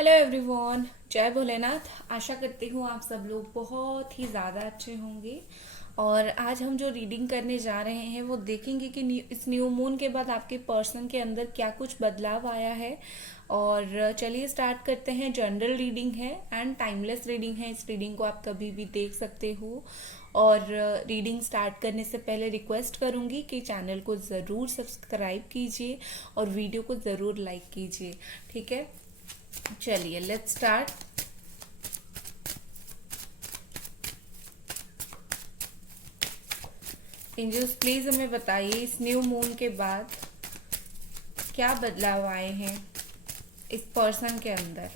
Hello everyone, जय भोलेनाथ। आशा करती हूँ आप सब लोग बहुत ही ज़्यादा अच्छे होंगे। और आज हम जो रीडिंग करने जा रहे हैं वो देखेंगे कि इस न्यू मून के बाद आपके पर्सन के अंदर क्या कुछ बदलाव आया है। और चलिए स्टार्ट करते हैं। जनरल रीडिंग है एंड टाइमलेस रीडिंग है। इस रीडिंग को आप कभी भी देख सकते हो। और रीडिंग स्टार्ट करने से पहले रिक्वेस्ट करूंगी कि चैनल को ज़रूर सब्सक्राइब कीजिए और वीडियो को ज़रूर लाइक कीजिए। ठीक है, चलिए लेट्स स्टार्ट। एंजल्स प्लीज हमें बताइए इस न्यू मून के बाद क्या बदलाव आए हैं इस पर्सन के अंदर।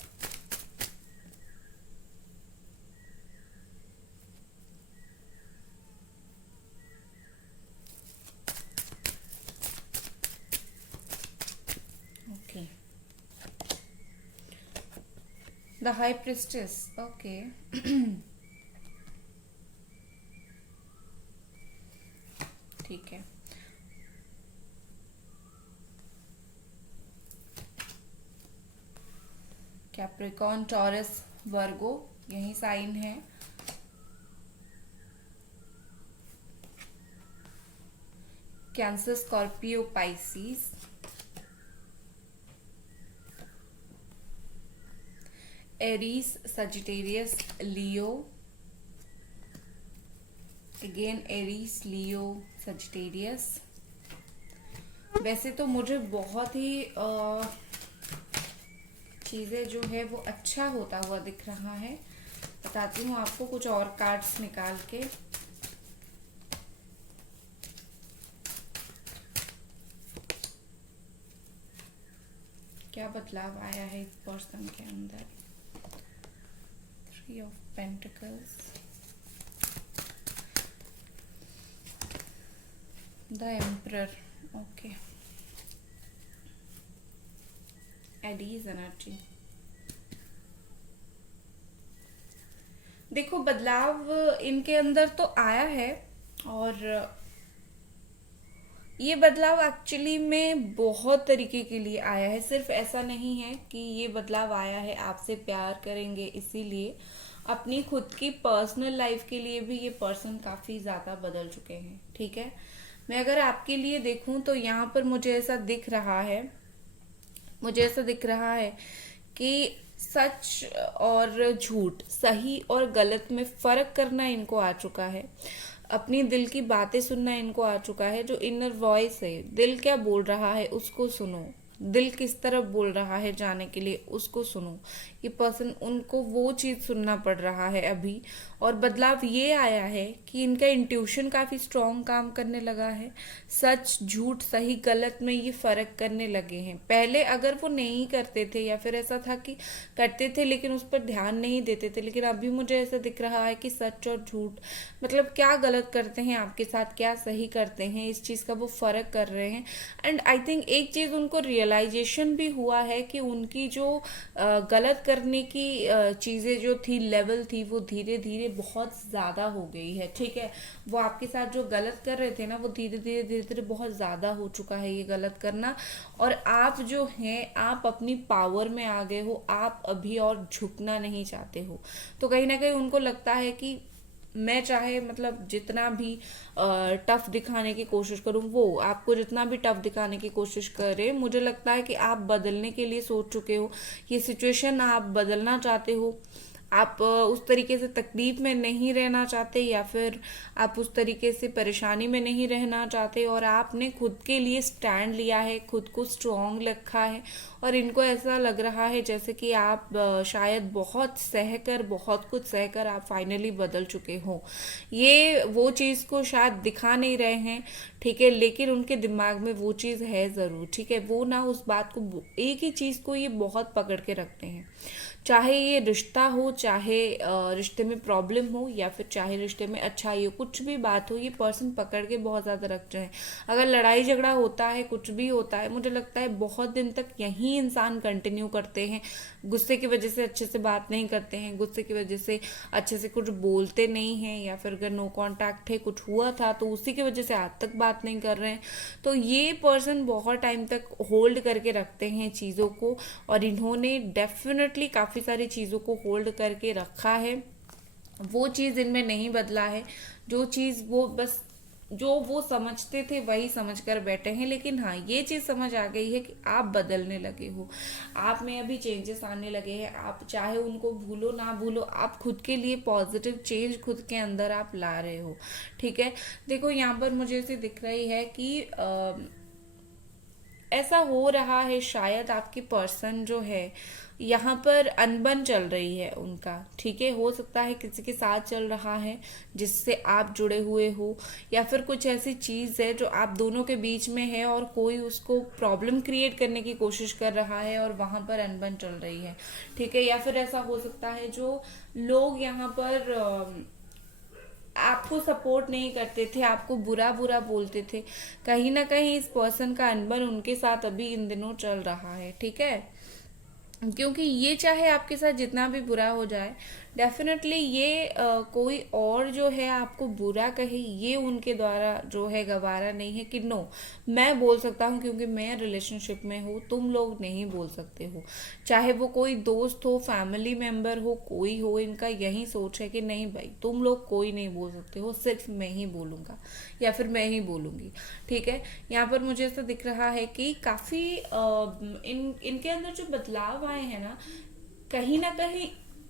Okay, the high priestess. Okay, ठीक है। कैप्रिकॉर्न, टॉरस, वर्गो यही साइन है। Cancer, Scorpio, Pisces, Aries, Sagittarius, Leo. Again Aries, Leo, Sagittarius. वैसे तो मुझे बहुत ही चीज़ें जो है वो अच्छा होता हुआ दिख रहा है। बताती हूँ आपको कुछ और कार्ड्स निकाल के। क्या बदलाव आया है इस पर्सन के अंदर। 3 of pentacles, the emperor. Okay, एडीज एनर्जी। देखो बदलाव इनके अंदर तो आया है। और ये बदलाव एक्चुअली में बहुत तरीके के लिए आया है। सिर्फ ऐसा नहीं है कि ये बदलाव आया है आपसे प्यार करेंगे इसीलिए। अपनी खुद की पर्सनल लाइफ के लिए भी ये पर्सन काफी ज्यादा बदल चुके हैं। ठीक है, मैं अगर आपके लिए देखूं तो यहाँ पर मुझे ऐसा दिख रहा है कि सच और झूठ, सही और गलत में फर्क करना इनको आ चुका है। अपनी दिल की बातें सुनना इनको आ चुका है। जो इनर वॉइस है, दिल क्या बोल रहा है उसको सुनो। दिल किस तरफ बोल रहा है जाने के लिए उसको सुनो। ये पर्सन, उनको वो चीज सुनना पड़ रहा है अभी। और बदलाव ये आया है कि इनका इंट्यूशन काफी स्ट्रांग काम करने लगा है। सच झूठ, सही गलत में ये फर्क करने लगे हैं। पहले अगर वो नहीं करते थे या फिर ऐसा था कि करते थे लेकिन उस पर ध्यान नहीं देते थे, लेकिन अभी मुझे ऐसा दिख रहा है कि सच और झूठ, मतलब क्या गलत करते हैं आपके साथ, क्या सही करते हैं, इस चीज का वो फर्क कर रहे हैं। एंड आई थिंक एक चीज उनको रियलाइजेशन भी हुआ है कि उनकी जो गलत करने की चीजें जो थी, लेवल थी, वो धीरे धीरे बहुत ज्यादा हो गई है। ठीक है, वो आपके साथ जो गलत कर रहे थे ना, वो धीरे धीरे बहुत ज्यादा हो चुका है ये गलत करना। और आप जो हैं, आप अपनी पावर में आ गए हो। आप अभी और झुकना नहीं चाहते हो। तो कहीं ना कहीं उनको लगता है कि मैं चाहे मतलब जितना भी टफ दिखाने की कोशिश करूं, वो आपको जितना भी टफ दिखाने की कोशिश करे, मुझे लगता है कि आप बदलने के लिए सोच चुके हो। ये सिचुएशन आप बदलना चाहते हो। आप उस तरीके से तकलीफ में नहीं रहना चाहते, या फिर आप उस तरीके से परेशानी में नहीं रहना चाहते। और आपने खुद के लिए स्टैंड लिया है, खुद को स्ट्रांग रखा है। और इनको ऐसा लग रहा है जैसे कि आप शायद बहुत कुछ सहकर आप फाइनली बदल चुके हो। ये वो चीज को शायद दिखा नहीं रहे हैं, ठीक है, लेकिन उनके दिमाग में वो चीज है जरूर। ठीक है, वो ना उस बात को, एक ही चीज को ये बहुत पकड़ के रखते हैं। चाहे ये रिश्ता हो, चाहे रिश्ते में प्रॉब्लम हो या फिर चाहे रिश्ते में अच्छाई हो, कुछ भी बात हो, ये पर्सन पकड़ के बहुत ज़्यादा रख रहे हैं। अगर लड़ाई झगड़ा होता है, कुछ भी होता है, मुझे लगता है बहुत दिन तक यही इंसान कंटिन्यू करते हैं। गुस्से की वजह से अच्छे से बात नहीं करते हैं, गुस्से की वजह से अच्छे से कुछ बोलते नहीं हैं, या फिर अगर नो कांटेक्ट है, कुछ हुआ था तो उसी की वजह से आज तक बात नहीं कर रहे हैं। तो ये पर्सन बहुत टाइम तक होल्ड करके रखते हैं चीज़ों को, और इन्होंने डेफिनेटली काफ़ी सारी चीज़ों को होल्ड करके रखा है। वो चीज़ इनमें नहीं बदला है। जो चीज़ वो बस जो वो समझते थे वही समझ कर बैठे हैं। लेकिन हाँ, ये चीज़ समझ आ गई है कि आप बदलने लगे हो, आप में अभी चेंजेस आने लगे हैं। आप चाहे उनको भूलो ना भूलो, आप खुद के लिए पॉजिटिव चेंज खुद के अंदर आप ला रहे हो। ठीक है, देखो यहाँ पर मुझे ऐसे दिख रही है कि ऐसा हो रहा है, शायद आपकी पर्सन जो है यहाँ पर अनबन चल रही है उनका। ठीक है, हो सकता है किसी के साथ चल रहा है जिससे आप जुड़े हुए हो, या फिर कुछ ऐसी चीज़ है जो आप दोनों के बीच में है और कोई उसको प्रॉब्लम क्रिएट करने की कोशिश कर रहा है और वहां पर अनबन चल रही है। ठीक है, या फिर ऐसा हो सकता है जो लोग यहाँ पर आपको सपोर्ट नहीं करते थे, आपको बुरा बुरा बोलते थे, कहीं ना कहीं इस पर्सन का अनबन उनके साथ अभी इन दिनों चल रहा है। ठीक है, क्योंकि ये चाहे आपके साथ जितना भी बुरा हो जाए, डेफिनेटली ये कोई और जो है आपको बुरा कहे, ये उनके द्वारा जो है गवारा नहीं है कि नो, मैं बोल सकता हूँ क्योंकि मैं रिलेशनशिप में हूँ, तुम लोग नहीं बोल सकते हो। चाहे वो कोई दोस्त हो, फैमिली मेंबर हो, कोई हो, इनका यही सोच है कि नहीं भाई, तुम लोग कोई नहीं बोल सकते हो, सिर्फ मैं ही बोलूँगा या फिर मैं ही बोलूँगी। ठीक है, यहाँ पर मुझे ऐसा दिख रहा है कि काफ़ी इनके अंदर जो बदलाव आए हैं ना कहीं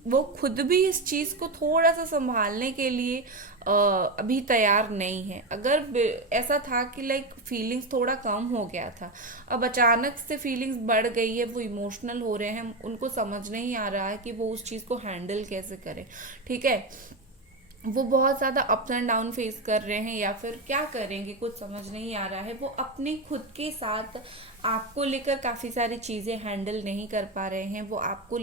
वो खुद भी इस चीज को थोड़ा सा संभालने के लिए अभी तैयार नहीं है। अगर ऐसा था कि लाइक फीलिंग्स थोड़ा कम हो गया था, अब अचानक से फीलिंग्स बढ़ गई है, वो इमोशनल हो रहे हैं, उनको समझ नहीं आ रहा है कि वो उस चीज को हैंडल कैसे करें। ठीक है, वो बहुत ज़्यादा अप्स एंड डाउन फेस कर रहे हैं, या फिर क्या करेंगे कुछ समझ नहीं आ रहा है। वो अपने खुद के साथ आपको लेकर काफ़ी सारी चीज़ें हैंडल नहीं कर पा रहे हैं। वो आपको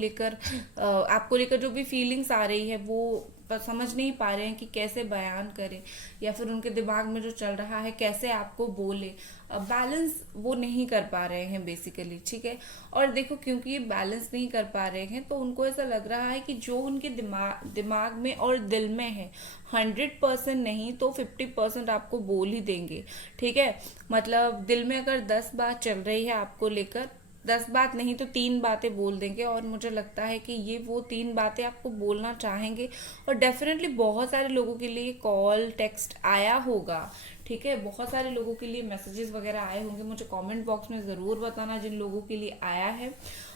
लेकर जो भी फीलिंग्स आ रही है वो समझ नहीं पा रहे हैं कि कैसे बयान करें, या फिर उनके दिमाग में जो चल रहा है कैसे आपको बोले। बैलेंस वो नहीं कर पा रहे हैं बेसिकली। ठीक है, और देखो क्योंकि ये बैलेंस नहीं कर पा रहे हैं तो उनको ऐसा लग रहा है कि जो उनके दिमाग में और दिल में है, 100% नहीं तो 50% आपको बोल ही देंगे। ठीक है, मतलब दिल में अगर 10 बात चल रही है आपको लेकर, 10 बात नहीं तो 3 बातें बोल देंगे, और मुझे लगता है कि ये वो 3 बातें आपको बोलना चाहेंगे। और डेफिनेटली बहुत सारे लोगों के लिए कॉल टेक्स्ट आया होगा। ठीक है, बहुत सारे लोगों के लिए मैसेजेस वगैरह आए होंगे, मुझे कमेंट बॉक्स में ज़रूर बताना जिन लोगों के लिए आया है।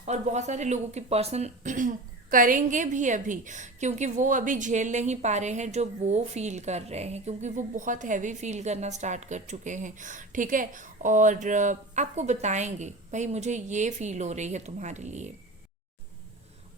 और बहुत सारे लोगों की पर्सन करेंगे भी अभी, क्योंकि वो अभी झेल नहीं पा रहे हैं जो वो फील कर रहे हैं, क्योंकि वो बहुत हैवी फील करना स्टार्ट कर चुके हैं। ठीक है, और आपको बताएंगे भाई मुझे ये फील हो रही है तुम्हारे लिए।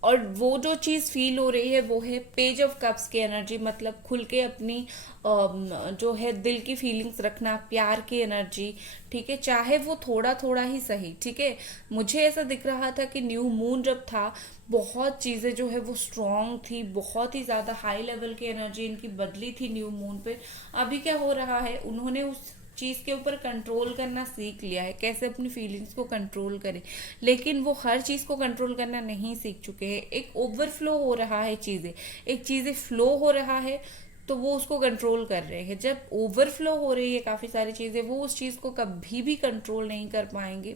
और वो जो चीज़ फील हो रही है वो है पेज ऑफ कप्स की एनर्जी, मतलब खुल के अपनी जो है दिल की फीलिंग्स रखना, प्यार की एनर्जी। ठीक है, चाहे वो थोड़ा थोड़ा ही सही। ठीक है, मुझे ऐसा दिख रहा था कि न्यू मून जब था, बहुत चीज़ें जो है वो स्ट्रांग थी, बहुत ही ज़्यादा हाई लेवल की एनर्जी इनकी बदली थी न्यू मून पे। अभी क्या हो रहा है, उन्होंने उस चीज़ के ऊपर कंट्रोल करना सीख लिया है, कैसे अपनी फीलिंग्स को कंट्रोल करें। लेकिन वो हर चीज़ को कंट्रोल करना नहीं सीख चुके हैं। एक ओवरफ्लो हो रहा है चीज़ें, एक चीज़ें फ्लो हो रहा है तो वो उसको कंट्रोल कर रहे हैं। जब ओवरफ्लो हो रही है काफ़ी सारी चीज़ें, वो उस चीज़ को कभी भी कंट्रोल नहीं कर पाएंगे,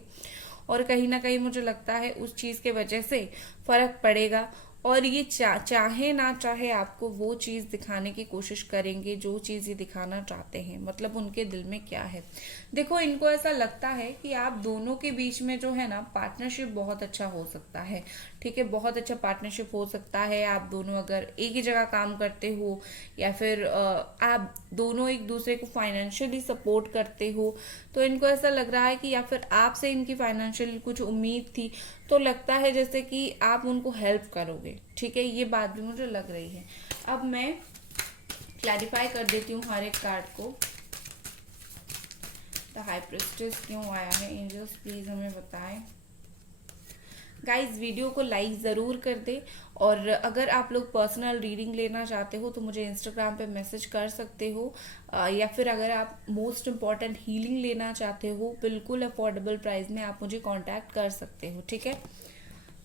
और कहीं ना कहीं मुझे लगता है उस चीज़ के वजह से फर्क पड़ेगा। और ये चाहे ना चाहे आपको वो चीज़ दिखाने की कोशिश करेंगे जो चीज़ ये दिखाना चाहते हैं, मतलब उनके दिल में क्या है। देखो, इनको ऐसा लगता है कि आप दोनों के बीच में जो है ना पार्टनरशिप बहुत अच्छा हो सकता है। ठीक है, बहुत अच्छा पार्टनरशिप हो सकता है। आप दोनों अगर एक ही जगह काम करते हो, या फिर आप दोनों एक दूसरे को फाइनेंशियली सपोर्ट करते हो, तो इनको ऐसा लग रहा है कि या फिर आपसे इनकी फाइनेंशियल कुछ उम्मीद थी, तो लगता है जैसे कि आप उनको हेल्प करोगे। ठीक है, ये बात भी मुझे लग रही है। अब मैं क्लैरिफाई कर देती हूँ हर एक कार्ड को। द हाई प्रिस्टेस क्यों आया है, एंजल्स प्लीज हमें बताएं। गाइस वीडियो को लाइक ज़रूर कर दे, और अगर आप लोग पर्सनल रीडिंग लेना चाहते हो तो मुझे इंस्टाग्राम पे मैसेज कर सकते हो, या फिर अगर आप मोस्ट इम्पॉर्टेंट हीलिंग लेना चाहते हो बिल्कुल अफोर्डेबल प्राइस में, आप मुझे कांटेक्ट कर सकते हो, ठीक है।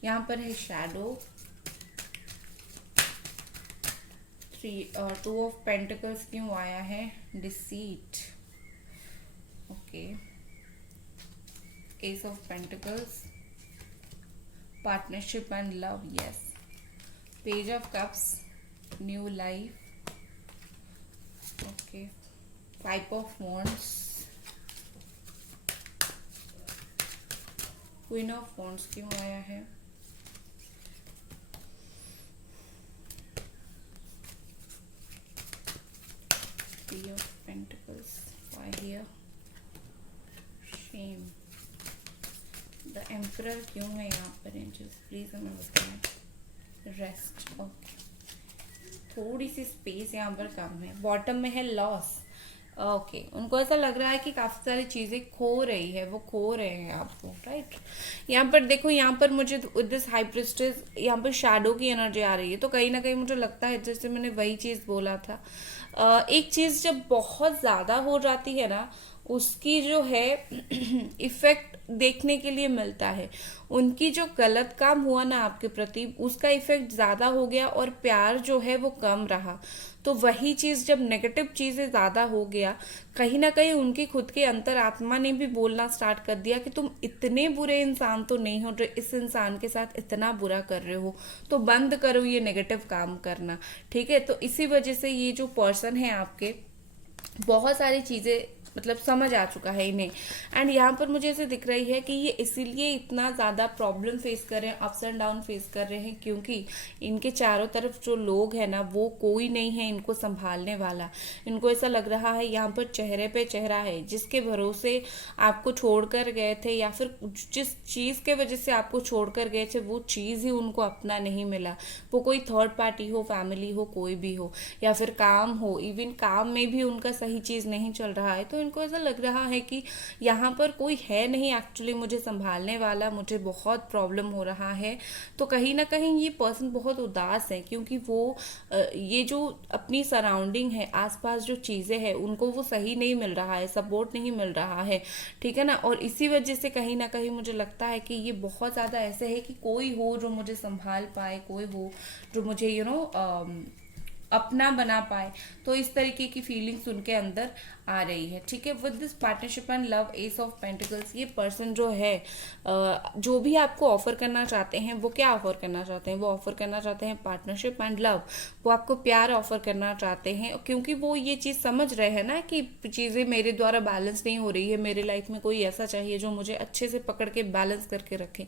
यहाँ पर है शैडो, 2 ऑफ पेंटिकल्स क्यों आया है, deceit, okay, S of pentacles, partnership and love, yes, page of cups, new life, okay, 5 of wands, queen of wands क्यों आया है, three of pentacles, why here, shame, the emperor क्यों है यहाँ पर, एंजल्स प्लीज हमें बताएं, रेस्ट, ओके, थोड़ी सी स्पेस यहाँ पर कम है, बॉटम में है लॉस, ओके, उनको ऐसा लग रहा है कि काफी सारी चीजें खो रही है, वो खो रहे हैं आपको, राइट। यहाँ पर देखो, यहाँ पर मुझे दिस हाई प्रिस्टेस, यहाँ पर शैडो की एनर्जी आ रही है, तो कहीं ना कहीं मुझे लगता है जैसे मैंने वही चीज बोला था, एक चीज जब बहुत ज्यादा हो जाती है ना, उसकी जो है इफेक्ट देखने के लिए मिलता है। उनकी जो गलत काम हुआ ना आपके प्रति, उसका इफेक्ट ज्यादा हो गया और प्यार जो है वो कम रहा। तो वही चीज जब नेगेटिव चीजें ज्यादा हो गया, कहीं ना कहीं उनकी खुद की अंतरात्मा ने भी बोलना स्टार्ट कर दिया कि तुम इतने बुरे इंसान तो नहीं हो जो इस इंसान के साथ इतना बुरा कर रहे हो, तो बंद करो ये नेगेटिव काम करना, ठीक है। तो इसी वजह से ये जो पर्सन है आपके, बहुत सारी चीजें मतलब समझ आ चुका है इन्हें, एंड यहाँ पर मुझे ऐसे दिख रही है कि ये इसीलिए इतना ज्यादा प्रॉब्लम फेस कर रहे हैं, अप्स एंड डाउन फेस कर रहे हैं, क्योंकि इनके चारों तरफ जो लोग हैं ना, वो कोई नहीं है इनको संभालने वाला। इनको ऐसा लग रहा है यहाँ पर चेहरे पे चेहरा है, जिसके भरोसे आपको छोड़कर गए थे, या फिर जिस चीज के वजह से आपको छोड़कर गए थे, वो चीज ही उनको अपना नहीं मिला। वो कोई थर्ड पार्टी हो, फैमिली हो, कोई भी हो, या फिर काम हो, इवन काम में भी उनका सही चीज नहीं चल रहा है। तो इनको ऐसा लग रहा है कि यहाँ पर कोई है नहीं एक्चुअली मुझे संभालने वाला, मुझे बहुत प्रॉब्लम हो रहा है। तो कहीं ना कहीं ये पर्सन बहुत उदास है, क्योंकि वो ये जो अपनी सराउंडिंग है, आसपास जो चीजें हैं, उनको वो सही नहीं मिल रहा है, सपोर्ट नहीं मिल रहा है, ठीक है ना। और इसी वजह से कहीं ना कहीं मुझे लगता है कि ये बहुत ज्यादा ऐसे है कि कोई हो जो मुझे संभाल पाए, कोई हो जो मुझे अपना बना पाए। तो इस तरीके की फीलिंग्स उनके अंदर आ रही है, ठीक है। With this partnership and love, S of pentacles, ये पर्सन जो है जो भी आपको ऑफर करना चाहते हैं, वो क्या ऑफर करना चाहते हैं, वो ऑफर करना चाहते हैं पार्टनरशिप एंड लव। वो आपको प्यार ऑफर करना चाहते हैं, क्योंकि वो ये चीज समझ रहे हैं ना कि चीजें मेरे द्वारा बैलेंस नहीं हो रही है, मेरे लाइफ में कोई ऐसा चाहिए जो मुझे अच्छे से पकड़ के बैलेंस करके रखे।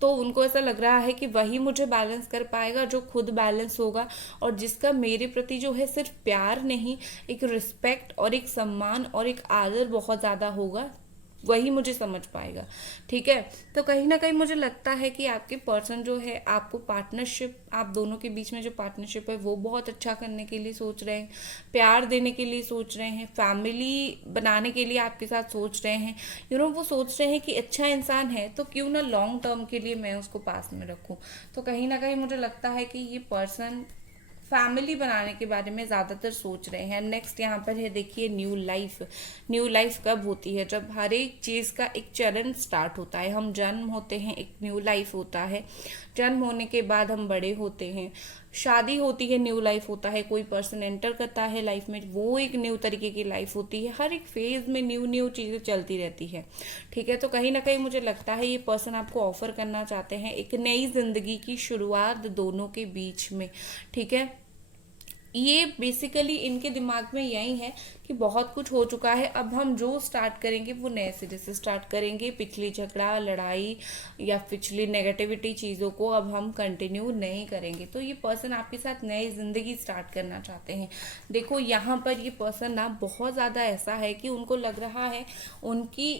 तो उनको ऐसा लग रहा है कि वही मुझे बैलेंस कर पाएगा जो खुद बैलेंस होगा, और जिसका मेरे प्रति जो है सिर्फ प्यार नहीं, एक रिस्पेक्ट और एक सम्मान और एक आदर बहुत ज्यादा होगा, वही मुझे समझ पाएगा, ठीक है। तो कहीं ना कहीं मुझे लगता है कि आपके पर्सन जो है आपको पार्टनरशिप, आप दोनों के बीच में जो पार्टनरशिप है वो बहुत अच्छा करने के लिए सोच रहे हैं, प्यार देने के लिए सोच रहे हैं, फैमिली बनाने के लिए आपके साथ सोच रहे हैं। वो सोच रहे हैं कि अच्छा इंसान है तो क्यों ना लॉन्ग टर्म के लिए मैं उसको पास में रखूं। तो कहीं ना कहीं मुझे लगता है कि ये पर्सन फैमिली बनाने के बारे में ज्यादातर सोच रहे हैं। नेक्स्ट यहाँ पर है, देखिए, न्यू लाइफ। न्यू लाइफ कब होती है? जब हर एक चीज का एक चरण स्टार्ट होता है। हम जन्म होते हैं, एक न्यू लाइफ होता है। जन्म होने के बाद हम बड़े होते हैं, शादी होती है, न्यू लाइफ होता है। कोई पर्सन एंटर करता है लाइफ में, वो एक न्यू तरीके की लाइफ होती है। हर एक फेज में न्यू न्यू चीजें चलती रहती है, ठीक है। तो कहीं ना कहीं मुझे लगता है ये पर्सन आपको ऑफर करना चाहते हैं एक नई जिंदगी की शुरुआत दोनों के बीच में, ठीक है। ये बेसिकली इनके दिमाग में यही है कि बहुत कुछ हो चुका है, अब हम जो स्टार्ट करेंगे वो नए सिरे से स्टार्ट करेंगे। पिछली झगड़ा, लड़ाई या पिछली नेगेटिविटी चीज़ों को अब हम कंटिन्यू नहीं करेंगे। तो ये पर्सन आपके साथ नई जिंदगी स्टार्ट करना चाहते हैं। देखो, यहाँ पर ये पर्सन ना बहुत ज़्यादा ऐसा है कि उनको लग रहा है उनकी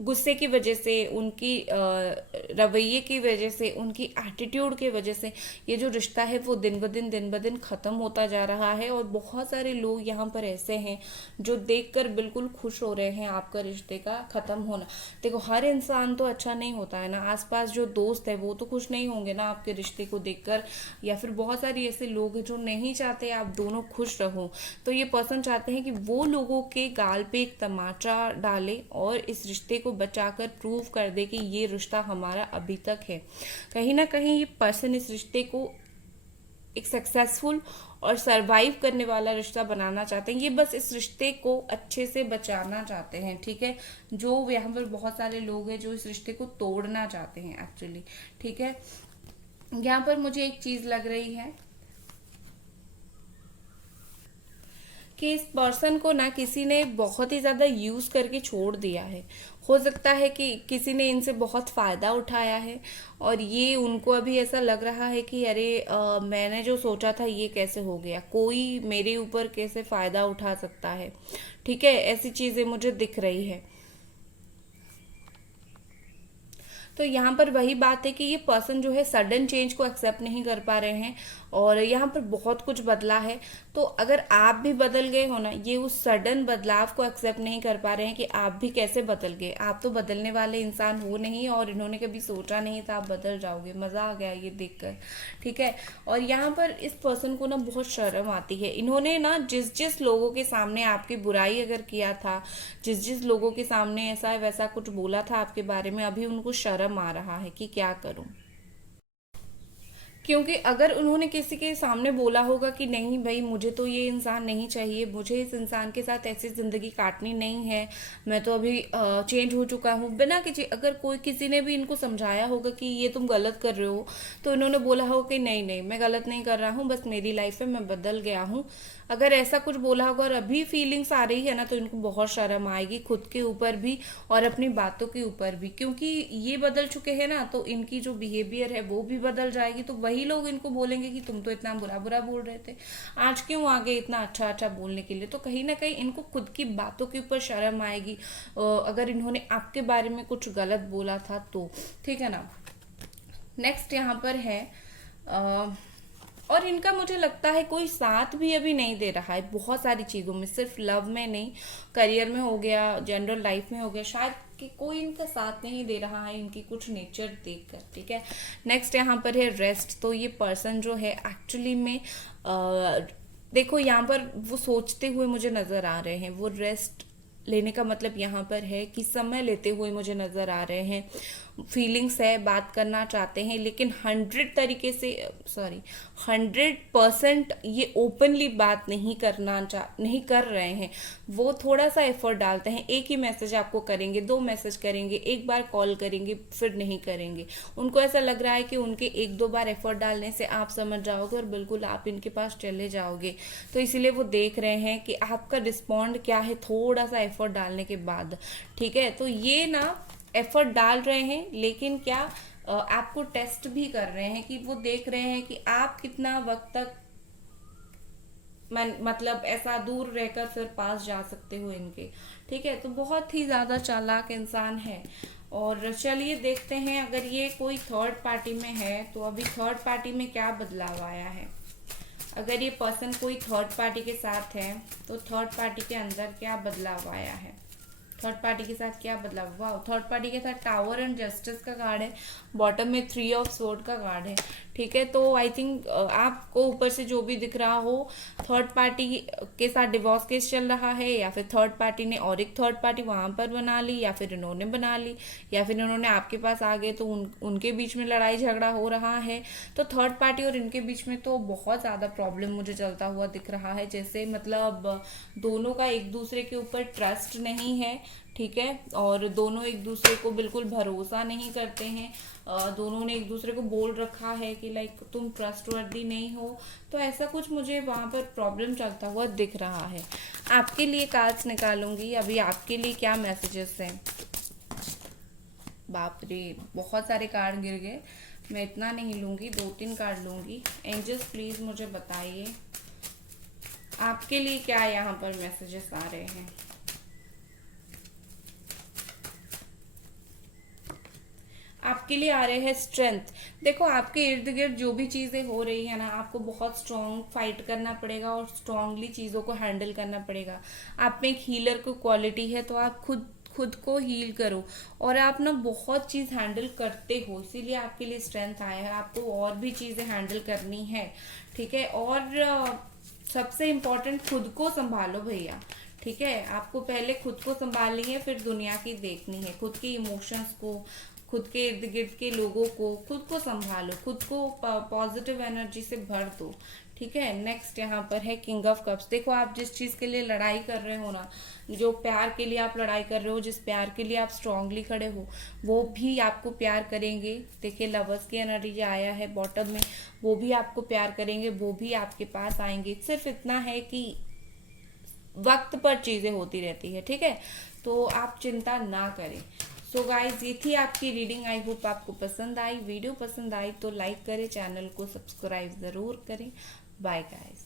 गुस्से की वजह से, उनकी रवैये की वजह से, उनकी एटीट्यूड की वजह से ये जो रिश्ता है वो दिन ब दिन ख़त्म होता जा रहा है। और बहुत सारे लोग यहाँ पर ऐसे हैं जो देखकर बिल्कुल खुश हो रहे हैं आपका रिश्ते का ख़त्म होना। देखो, हर इंसान तो अच्छा नहीं होता है ना, आसपास जो दोस्त है वो तो खुश नहीं होंगे ना आपके रिश्ते को देखकर, या फिर बहुत सारे ऐसे लोग हैं जो नहीं चाहते आप दोनों खुश रहो। तो ये पर्सन चाहते हैं कि वो लोगों के गाल पे एक तमाचा डाले और इस रिश्ते को बचाकर प्रूव कर दे कि ये रिश्ता हमारा अभी तक है। कहीं ना कहीं ये पर्सन इस रिश्ते को एक सक्सेसफुल और सरवाइव करने वाला रिश्ता बनाना चाहते हैं। ये बस इस रिश्ते को अच्छे से बचाना चाहते हैं, ठीक है। जो यहाँ पर बहुत सारे लोग हैं जो इस रिश्ते को तोड़ना चाहते हैं एक्चुअली, ठीक है। यहाँ पर मुझे एक चीज लग रही है कि इस पर्सन को ना किसी ने बहुत ही ज्यादा यूज करके छोड़ दिया है। हो सकता है कि किसी ने इनसे बहुत फायदा उठाया है और ये उनको अभी ऐसा लग रहा है कि अरे मैंने जो सोचा था ये कैसे हो गया, कोई मेरे ऊपर कैसे फायदा उठा सकता है, ठीक है। ऐसी चीजें मुझे दिख रही है। तो यहाँ पर वही बात है कि ये पर्सन जो है सडन चेंज को एक्सेप्ट नहीं कर पा रहे हैं और यहाँ पर बहुत कुछ बदला है। तो अगर आप भी बदल गए हो ना, ये उस सडन बदलाव को एक्सेप्ट नहीं कर पा रहे हैं कि आप भी कैसे बदल गए। आप तो बदलने वाले इंसान हो नहीं और इन्होंने कभी सोचा नहीं था आप बदल जाओगे। मजा आ गया ये देखकर, ठीक है। और यहाँ पर इस पर्सन को ना बहुत शर्म आती है। इन्होंने ना जिस जिस लोगों के सामने आपकी बुराई अगर किया था, जिस जिस लोगों के सामने ऐसा वैसा कुछ बोला था आपके बारे में, अभी उनको शर्म आ रहा है कि क्या करूं। क्योंकि अगर उन्होंने किसी के सामने बोला होगा कि नहीं भाई मुझे तो ये इंसान नहीं चाहिए, मुझे इस इंसान के साथ ऐसी जिंदगी काटनी नहीं है, मैं तो अभी चेंज हो चुका हूँ, बिना किसी, अगर कोई किसी ने भी इनको समझाया होगा कि ये तुम गलत कर रहे हो, तो इन्होंने बोला होगा कि नहीं नहीं मैं गलत नहीं कर रहा हूँ, बस मेरी लाइफ है, मैं बदल गया हूँ। अगर ऐसा कुछ बोला होगा और अभी फीलिंग्स आ रही है ना, तो इनको बहुत शर्म आएगी खुद के ऊपर भी और अपनी बातों के ऊपर भी। क्योंकि ये बदल चुके हैं ना, तो इनकी जो बिहेवियर है वो भी बदल जाएगी। तो वही लोग इनको बोलेंगे कि तुम तो इतना बुरा बुरा बोल रहे थे, आज क्यों आ गए इतना अच्छा अच्छा बोलने के लिए। तो कहीं ना कहीं इनको खुद की बातों के ऊपर शर्म आएगी अगर इन्होंने आपके बारे में कुछ गलत बोला था तो, ठीक है ना। नेक्स्ट यहाँ पर है और इनका मुझे लगता है कोई साथ भी अभी नहीं दे रहा है बहुत सारी चीज़ों में, सिर्फ लव में नहीं, करियर में हो गया, जनरल लाइफ में हो गया, शायद कि कोई इनका साथ नहीं दे रहा है इनकी कुछ नेचर देखकर, ठीक है। नेक्स्ट यहाँ पर है रेस्ट। तो ये पर्सन जो है एक्चुअली में देखो यहाँ पर वो सोचते हुए मुझे नजर आ रहे हैं। वो रेस्ट लेने का मतलब यहाँ पर है कि समय लेते हुए मुझे नजर आ रहे हैं। फीलिंग्स है, बात करना चाहते हैं, लेकिन 100% ये ओपनली बात नहीं कर रहे हैं। वो थोड़ा सा एफर्ट डालते हैं, एक ही मैसेज आपको करेंगे, 2 मैसेज करेंगे, एक बार कॉल करेंगे, फिर नहीं करेंगे। उनको ऐसा लग रहा है कि उनके 1-2 बार एफर्ट डालने से आप समझ जाओगे और बिल्कुल आप इनके पास चले जाओगे। तो इसीलिए वो देख रहे हैं कि आपका रिस्पॉन्ड क्या है थोड़ा सा एफर्ट डालने के बाद, ठीक है। तो ये ना एफर्ट डाल रहे हैं, लेकिन क्या आपको टेस्ट भी कर रहे हैं कि वो देख रहे हैं कि आप कितना वक्त तक मतलब ऐसा दूर रहकर फिर पास जा सकते हो इनके, ठीक है। तो बहुत ही ज्यादा चालाक इंसान है। और चलिए देखते हैं अगर ये कोई थर्ड पार्टी में है तो अभी थर्ड पार्टी में क्या बदलाव आया है। अगर ये पर्सन कोई थर्ड पार्टी के साथ है तो थर्ड पार्टी के अंदर क्या बदलाव आया है, थर्ड पार्टी के साथ क्या बदलाव। वाह, थर्ड पार्टी के साथ टावर एंड जस्टिस का कार्ड है, बॉटम में 3 ऑफ स्वॉर्ड का कार्ड है, ठीक है। तो आई थिंक आपको ऊपर से जो भी दिख रहा हो, थर्ड पार्टी के साथ डिवोर्स केस चल रहा है, या फिर थर्ड पार्टी ने और एक थर्ड पार्टी वहां पर बना ली, या फिर इन्होंने बना ली, या फिर इन्होंने आपके पास आ गए तो उनके बीच में लड़ाई झगड़ा हो रहा है। तो थर्ड पार्टी और इनके बीच में तो बहुत ज्यादा प्रॉब्लम मुझे चलता हुआ दिख रहा है। जैसे मतलब दोनों का एक दूसरे के ऊपर ट्रस्ट नहीं है, ठीक है, और दोनों एक दूसरे को बिल्कुल भरोसा नहीं करते हैं। दोनों ने एक दूसरे को बोल रखा है कि लाइक तुम ट्रस्टवर्दी नहीं हो। तो ऐसा कुछ मुझे वहां पर प्रॉब्लम चलता हुआ दिख रहा है। आपके लिए कार्ड्स निकालूंगी अभी, आपके लिए क्या मैसेजेस हैं। बाप रे, बहुत सारे कार्ड गिर गए। मैं इतना नहीं लूंगी, 2-3 कार्ड लूंगी। एंजल्स प्लीज मुझे बताइए आपके लिए क्या यहाँ पर मैसेजेस आ रहे हैं। आपके लिए आ रहे हैं स्ट्रेंथ। देखो आपके इर्द गिर्द जो भी चीजें हो रही है ना, आपको बहुत स्ट्रांग फाइट करना पड़ेगा और स्ट्रांगली चीजों को हैंडल करना पड़ेगा। आप में एक हीलर को क्वालिटी है, तो आप खुद खुद को हील करो। और आप ना बहुत चीज हैंडल करते हो, इसीलिए आपके लिए स्ट्रेंथ आया है। आपको और भी चीजें हैंडल करनी है, ठीक है। और सबसे इम्पोर्टेंट, खुद को संभालो भैया, ठीक है। आपको पहले खुद को संभालनी है, फिर दुनिया की देखनी है। खुद के इमोशंस को, खुद के इर्द गिर्द के लोगों को, खुद को संभालो, खुद को पॉजिटिव एनर्जी से भर दो, ठीक है। नेक्स्ट यहाँ पर है किंग ऑफ कप्स। देखो आप जिस चीज के लिए लड़ाई कर रहे हो ना, जो प्यार के लिए आप लड़ाई कर रहे हो, जिस प्यार के लिए आप स्ट्रांगली खड़े हो, वो भी आपको प्यार करेंगे। देखिए लवर्स की एनर्जी आया है बॉटम में, वो भी आपको प्यार करेंगे, वो भी आपके पास आएंगे। सिर्फ इतना है कि वक्त पर चीजें होती रहती है, ठीक है। तो आप चिंता ना करें। सो गाइज, ये थी आपकी रीडिंग। आई होप आपको पसंद आई। वीडियो पसंद आई तो लाइक करें, चैनल को सब्सक्राइब जरूर करें। Bye guys.